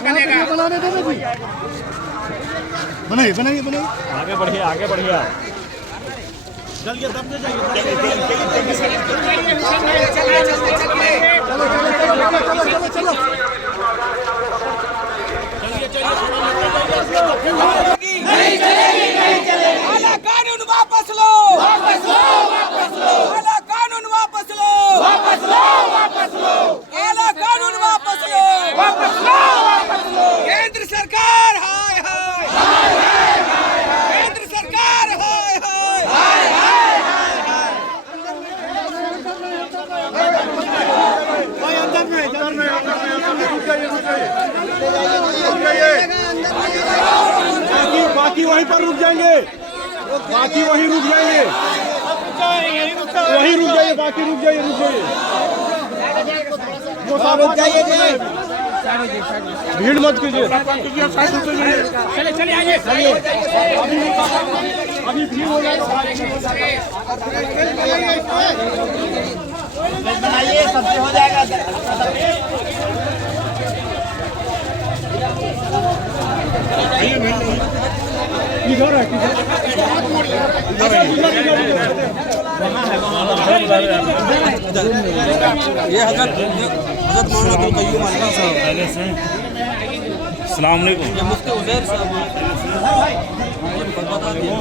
बनाने दो जी, बनाइए बनाइए बनाइए, आगे बढ़िए आगे बढ़िए। चलिए दम दे जाइए, चलो नहीं चलेगी नहीं चलेगी। काला कानून वापस लो, वापस लो, वापस लो। काला कानून वापस लो, वापस लो, वापस लो। काला कानून वापस लो, वापस लो, वापस लो। केंद्र सरकार हाय हाय हाय हाय हाय। केंद्र सरकार हाय हाय हाय हाय हाय। बाकी वहीं पर रुक जाएंगे, बाकी वहीं रुक जाएंगे, वहीं रुक जाइए, बाकी रुक जाइए, रुक जाइए, भीड़ मत कीजिए, चले चले आइए। अभी भीड़ हो जाएगा। बनाइए, सबसे हो जाएगा। किधर है किधर? ये हजरत मौलाना कय्यूम अलवी साहब पहले से अस्सलाम वालेकुम। ये मुफ्ती उजैर साहब बता दिए।